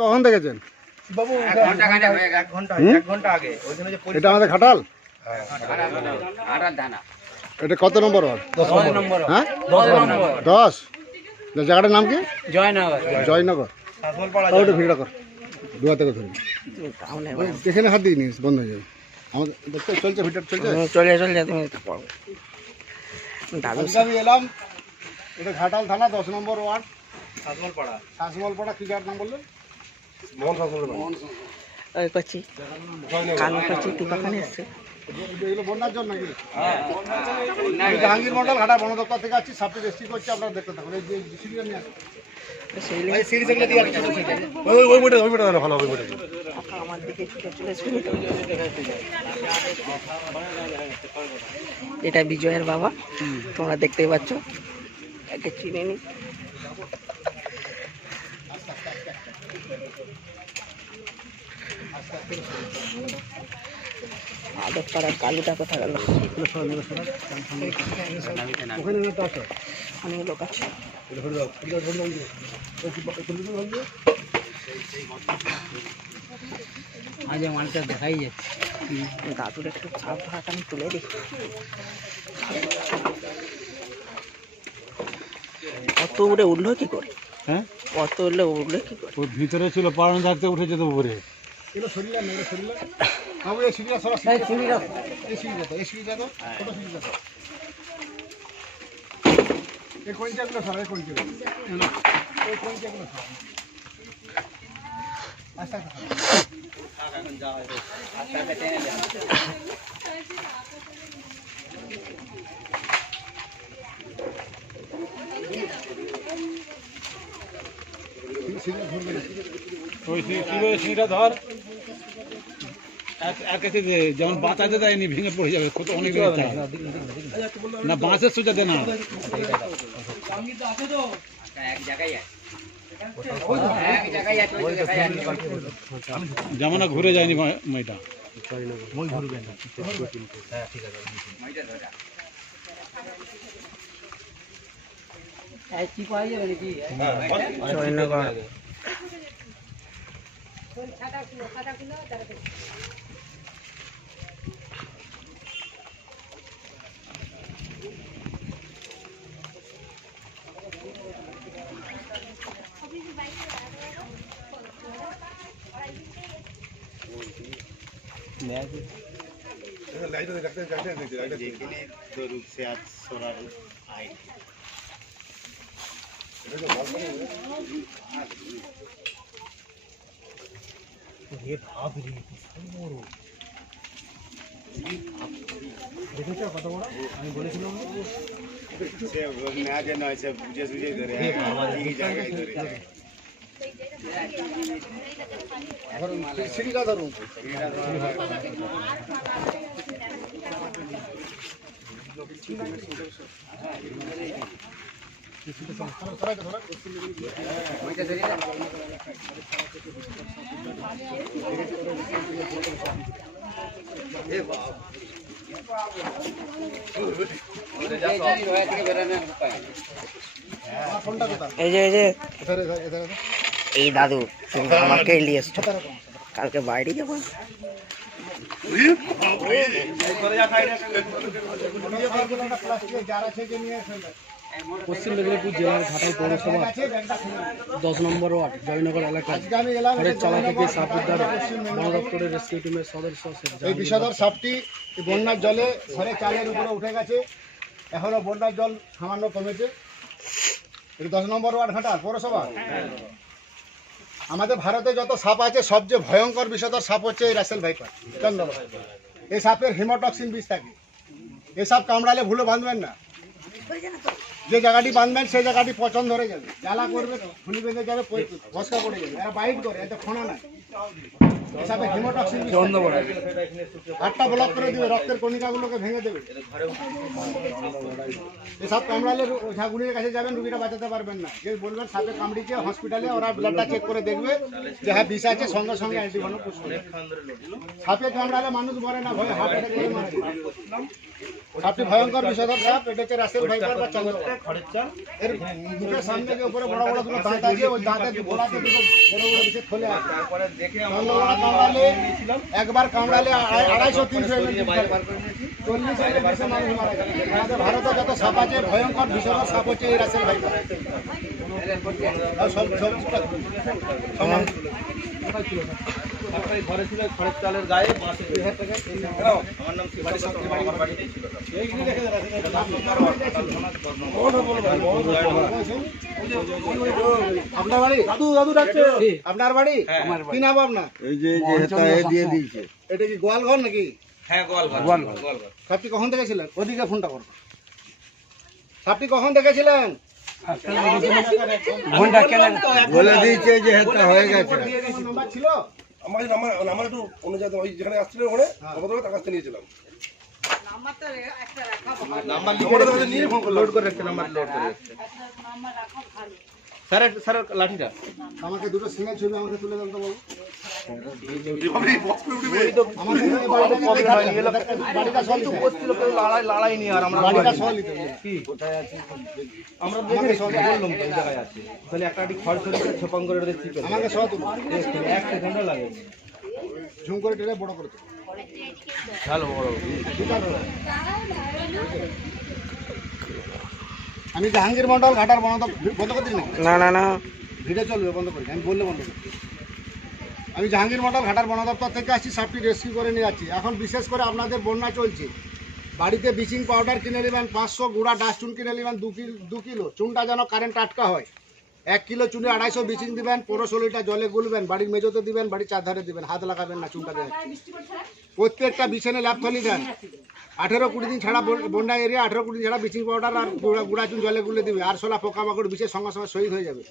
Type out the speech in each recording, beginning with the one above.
কখন দেখেছেন? বাবু ঘণ্টা খানেক হয়ে গেছে। এক ঘণ্টা হুম? এক ঘণ্টা আগে এটা আমাদের ঘাটাল? এটা কত নম্বর ওয়ার্ড? নম্বর। হ্যাঁ? দশ নম্বর। দশ। জায়গাটার নাম কি? জয়নগর। জয়নগর। একটু ভিড়টা কর। দু হাতে ধরি এখানে হাত দিয়ে নিস বন্ধ হয়ে যাবে। আমাদের দেখতে চলছে ভিড়টা চলছে? চলে চলে তুমি দাদু এলাম এটা ঘাটাল থানা দশ নম্বর ওয়ার্ড। শাসনপাড়া শাসমলপাড়া কি যার নাম বললেন? ওই করছি কালো করছি টিপাখানে এসছে বন্যার জন্য নাকি? জাহাঙ্গীর মন্ডল ঘাটা বন দপ্তর থেকে করছি আপনারা দেখতে থাকুন। এই নিয়ে আসুন। তো এটা বিজয়ের বাবা তোমরা দেখতেই পাচ্ছ। একে চিনে নি। আদর পাড়ার কালুটা কোথা গেল? অনেক লোক আছে। আজ মানুষটা দেখাই দাদুর একটু চাপ ভাড়াটা আমি তুলে দিই। অত উড়ে উঠল কি করে? হ্যাঁ? অত উড়লে উঠল কি করে? ওই ভিতরে ছিল পাড়ানো থাকতে উঠেছে তো উপরে। এগুলো শরীরে ধর। এক- এক যেমন বাঁচাতে দেয়নি, ভেঙে পড়ে যাবে, কত অনেক না, বাঁশের সোজা দে না। এক জায়গায় আছে এক জায়গায় আছে। ওই জায়গায় আছে যেমন আর ঘুরে যায়নি মা- মেয়েটা লাইট দেখতে দেখতে দেখতে লাইট দেখে তো রূপ সে আজ সোনার আই সে না যে নয় সে বুঝে সুঝে ধরে এই জায়গায় ধরে সিঁড়িটা ধরুন ফোনটা কোথা এই যে এই যে এধারে এধারে এধারে এই দাদু তুমি আমাকে নিয়ে এসছো কালকে বাইরে যাব প্লাস্টিকের জার আছে যে নিয়ে আসেন পশ্চিম মেদিনীপুর জেলার ঘাটাল পৌরসভা দশ নম্বর ওয়ার্ড জয়নগর এলাকায় ঘরের চালা থেকে সাপ উদ্ধারে বন দপ্তরের রেস্কিউ টিমের সদস্য এই বিষধর সাপটি বন্যার জলে ঘরে চালের উপরে উঠে গেছে। এখনও বন্যার জল সামান্য কমেছে। এটা দশ নম্বর ওয়ার্ড ঘাটা পৌরসভা। আমাদের ভারতে যত সাপ আছে সবচেয়ে ভয়ঙ্কর বিষধর সাপ হচ্ছে এই রাসেল ভাইপার। এই সাপের হিমোটক্সিন বিষ থাকে। এই সাপ কামড়ালে ভুলে বাঁধবেন না। যে জায়গাটি বাঁধবেন সেই জায়গাটি পচন ধরে যাবে। জ্বালা করবে খুলি বেঁধে যাবে ফসকা পড়ে যাবে। এরা বাইট করে, এতে ফোনা নাই। ব্লক করে দিবে, রক্তের কণিকাগুলোকে ভেঙে দেবে। এই সাপ কামড়ালে কাছে যাবেন রুগীটা বাঁচাতে পারবেন না। যে বলবেন, সাপে কামড়িকে হসপিটালে ওরা ব্লাডটা চেক করে দেখবে যে হ্যাঁ বিষ সঙ্গে সঙ্গে অ্যান্টিভেনম পুষ কামড়ালে মানুষ মরে না, ভয় যায়। সাপটি ভয়ঙ্কর বিষধর সাপ, এটা হচ্ছে রাসেল ভাইপার বা চন্দ্রকোনা এর মুখের সামনে যে উপরে বড় বড় দুটো দাঁত আছে ওই দাঁতের গোড়াতে দুটো বড় বড় বিষে থলে আছে চন্দ্রকোনা কামড়ালে একবার কামড়ালে আড়াইশো তিনশো চল্লিশ আমাদের ভারতে যত সাপ আছে ভয়ঙ্কর বিষধর সাপ হচ্ছে এই রাসেল আর সব সব সমান ঘরে ছিল খড়ের চালের গায়ে আমার নাম শিবানী আমার বাড়িতে ছিল আপনার বাড়ি দাদু দাদু ডাকছে আপনার বাড়ি কি নাম আপনার এই যে যে হেতা এ দিয়ে দিয়েছে এটা কি গোয়াল ঘর নাকি হ্যাঁ গোয়াল ঘর গোয়াল ঘর সাপটি কখন দেখেছিলেন ওদিকে ফোনটা করো সাপটি কখন দেখেছিলেন বলে দিয়েছে যে হেতা হয়ে গেছে। আমার নাম্বার ছিল আমার আমার আমার একটু অন্য জায়গায় ওই যেখানে আসছিল ওখানে আমাদের তার কাছ নিয়েছিলাম। নাম্বার লিখে নিয়ে ফোন লোড করে রাখছে নাম্বার লোড করে রাখছে। স্যার স্যার লাঠিটা? আমাকে দুটো সিঙ্গেল ছবি আমাকে তুলে দেন তো বাবু। ঝুম করে টেলে বড় করে বড় আমি জাহাঙ্গীর মন্ডল ঘাটার বন্ধ বন্ধ করে দিই না না না। ভিডিও চলবে বন্ধ করি আমি বললে বন্ধ করি আমি জাহাঙ্গীর মন্ডল ঘাটার বন দপ্তর থেকে আসছি সাপটি রেস্কিউ করে নিয়ে যাচ্ছি। এখন বিশেষ করে আপনাদের বন্যা চলছে। বাড়িতে ব্লিচিং পাউডার কিনে নেবেন, পাঁচশো গুঁড়া ডাস্টুন কিনে নেবেন, দু কিলো দু কিলো। চুনটা যেন কারেন্ট আটকা হয়। এক কিলো চুনে আড়াইশো ব্লিচিং দিবেন পনেরো ষোলো লিটার জলে গুলবেন, বাড়ির মেজোতে দিবেন, বাড়ির চারধারে দিবেন, হাত লাগাবেন না চুনটা দেবেন প্রত্যেকটা বিছানে ল্যাপ থলি দেন। আঠেরো কুড়ি দিন ছাড়া বন্যা এরিয়া, আঠেরো কুড়ি দিন ছাড়া ব্লিচিং পাউডার আর গুঁড়া গুঁড়া চুন জলে গুলে দিবে। আর সোলা পোকামাকড় বিশেষ সঙ্গে সঙ্গে শহীদ হয়ে যাবে।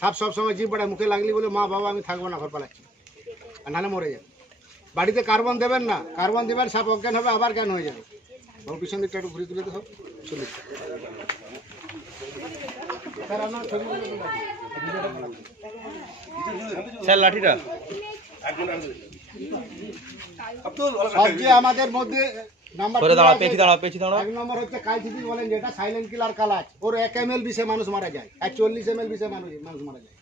সাপ সব সময় জিভ বাড়ায়, মুখে লাগলি বলে মা, বাবা, আমি থাকব না, ঘর পালাচ্ছি। আর নাহলে মরে যাবে। বাড়িতে কার্বন দেবেন না কার্বন দেবেন সাপ অজ্ঞান হবে আবার জ্ঞান হয়ে যাবে। এবং পিছন দিকটা একটু ঘুরে তুলে তো সব চলে স্যার লাঠিটা। সবচেয়ে আমাদের মধ্যে এক নম্বর হচ্ছে কালচিতি বলেন যেটা সাইলেন্ট কিলার কালাচ ওর এক এম এল বিষে মানুষ মারা যায় এক চল্লিশ এম এল বিষে মানুষ মানুষ মারা যায়।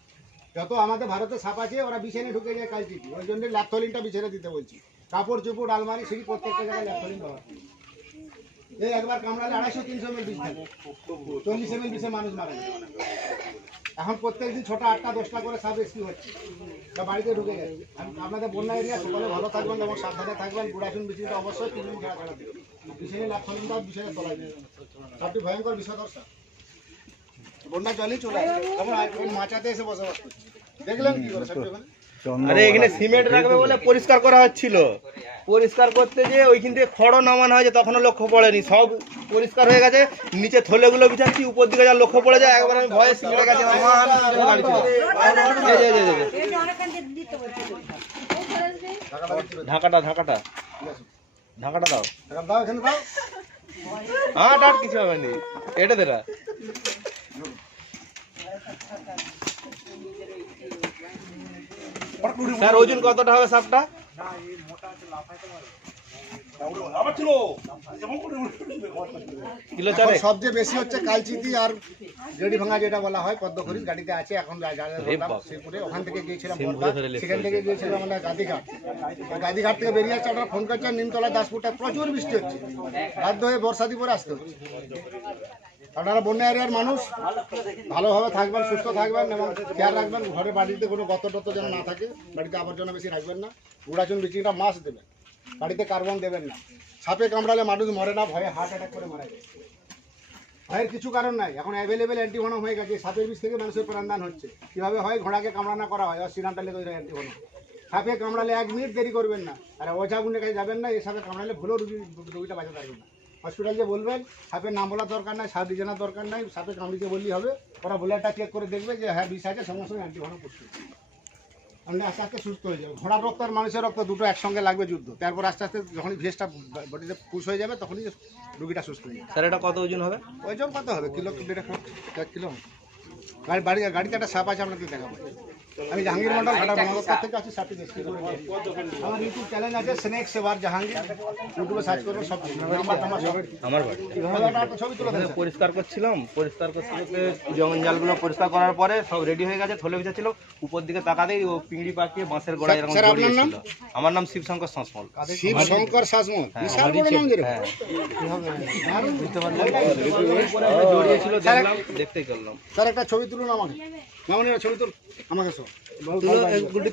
যত আমাদের ভারতে সাপ আছে, ওরা বিছানে ঢুকে যায় কালচিতি ওই জন্য ল্যাপথলিনটা বিছানে দিতে বলছি। কাপড়, চুপড়, আলমারি সিঁড়ি প্রত্যেকটা জায়গায় ল্যাপথলিন দেওয়া এই একবার কামড়ালে আড়াইশো, তিনশো এম এল বিষ থাকে। চল্লিশ এম এল বিষে মানুষ মারা যায়। এখন প্রত্যেক দিন ছোট, আটটা, দশটা করে সাপ রেস্কিউ হচ্ছে। তা বাড়িতে ঢুকে গেছে। আপনাদের বন্যা এরিয়া, সকালে ভালো থাকবেন এবং সাবধানে থাকবেন। গুড়াচুন বিচিটা অবশ্যই তিন দিন ছাড়া ছাড়া বিছানে ল্যাপথলিনটা বিছানে তোলা যায় সাপটি ভয়ঙ্কর বিষধর সাপ বন্যা জলই চলে আসে। তখন আর- মাচাতে এসে বসবাস করছে দেখলেন কি করে আরে এখানে সিমেন্ট রাখবে বলে পরিষ্কার করা হচ্ছিল। পরিষ্কার করতে যে ওইখান থেকে খড়ও নামানো হয়েছে তখনও লক্ষ্য পড়েনি। সব পরিষ্কার হয়ে গেছে। নিচে থলেগুলো বিছাচ্ছি উপর দিকে যা লক্ষ্য পড়ে যায় একবার আমি ভয়ে সিমেন্টে গেছি আমার মা আমি সিমেন্টে গাড়ি ছিল এই যে, এই যে, এই যে, এই যে। ঢাকাটা ঢাকাটা। ঢাকাটা দাও। দাও হ্যাঁ ডাট কিছু হবে নি। এটা দেরা স্যার ওজন কতটা হবে সাপটা? সবচেয়ে বেশি হচ্ছে কালচিতি আর গেড়ি ভাঙা যেটা বলা হয় গাড়িতে আছে এখন। শ্রীপুরে ওখান থেকে গিয়েছিলাম। সেখান থেকে গিয়েছিলাম আমরা গাদিঘাট ওই গাদিঘাট থেকে বেরিয়ে আসছে ফোন নিমতলা দাসপুরটা প্রচুর বৃষ্টি হচ্ছে। বাধ্য হয়ে বর্ষা দিয়ে পরে আসতে হচ্ছে। আপনারা বন্যা এরিয়ার মানুষ, ভালোভাবে থাকবেন, সুস্থ থাকবেন এবং খেয়াল রাখবেন, ঘরে বাড়িতে কোনো গত টত যেন না থাকে, বাড়িতে আবর্জনা বেশি রাখবেন না গুড়াচুন বিচিটা মাছ দেবেন, বাড়িতে কার্বন দেবেন না। সাপে কামড়ালে মানুষ মরে না, ভয়ে হার্ট অ্যাটাক করে মারা যায়। ভয়ের কিছু কারণ নাই, এখন অ্যাভেলেবেল অ্যান্টিভনম হয়ে গেছে, সাপের বিষ থেকে মানুষের প্রাণদান হচ্ছে। কীভাবে হয়? ঘোড়াকে কামড়ানা করা হয় আর সিরান্টালে তৈরি অ্যান্টিভনম সাপে কামড়ালে এক মিনিট দেরি করবেন না, আর ওঝা গুন্ডের কাছে যাবেন না এই সাপে কামড়ালে ভুলেও রুগী রুগীটা বাঁচাতে পারবেন না। হসপিটাল যে বলবেন সাপের নাম বলার দরকার নাই সাপ জানার দরকার নাই সাপে কামড়িতে বললেই হবে ওরা ব্লাডটা চেক করে দেখবে যে হ্যাঁ বিষ আছে সঙ্গে সঙ্গে অ্যান্টিভনম করতে আপনি আস্তে আস্তে সুস্থ হয়ে যাবে। ঘোড়ার রক্ত আর মানুষের রক্ত দুটো একসঙ্গে লাগবে যুদ্ধ। তারপর আস্তে আস্তে যখনই ভেসটা বডিতে পুশ হয়ে যাবে তখনই রুগীটা সুস্থ হয়ে যাবে। স্যার এটা কত ওজন হবে? ওজন কত হবে? কিলো দেড় কিলো গাড়ি বাড়ি গাড়িতে একটা সাপ আছে আপনাকে দেখাবো। আমি জাহাঙ্গীর মন্ডল ঘাটা থেকে আছি। আমার ইউটিউব চ্যানেল আছে স্নেক সেবার জাহাঙ্গীর। ইউটিউবে সার্চ করব সব আমার বাড়ি। ছবি তুলে পরিষ্কার করছিলাম পরিষ্কার করতে করতে পরিষ্কার করার পরে সব রেডি হয়ে গেছে থলে বিছা ছিল উপর দিকে তাকাতেই ও পিংড়ি পাকিয়ে বাঁশের গোড়ায় এরকম স্যার, নাম? আমার নাম শিবশঙ্কর সংসমল শিব শঙ্কর শাসমল। বিশাল বড় নাম যেরকম। দেখলাম দেখতেই করলাম। স্যার একটা ছবি তুলুন আমাকে। মামনি একটা ছবি তুল আমাকে সব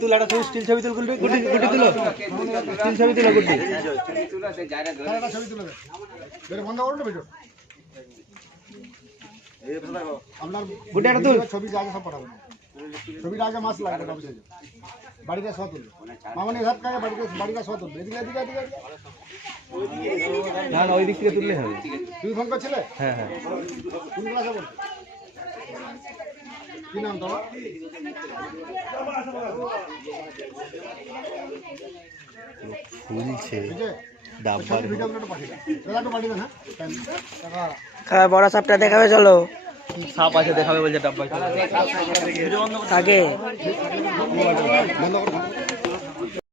তুলে একটা স্টিল ছবি তুল তুলো স্টিল তুলো। বন্ধ না ভিডিও আপনার গুড্ডি একটা তুল। ছবি যা সব পাঠাবেন ছবিটা আগে লাগবে সব তুলবে। মামনি সব কাজে বাড়িতে বাড়িতে সব তুলবে। এদিকে এদিকে এদিকে। না না ওই দিক থেকে তুললে হবে। তুমি ফোন করছিলে? হ্যাঁ হ্যাঁ। কোন ক্লাসে কি নাম তোমার ডাব্বার হ্যাঁ। বড় সাপটা দেখাবে চলো। সাপ আছে দেখাবে বলছে ডাব্বা থাকে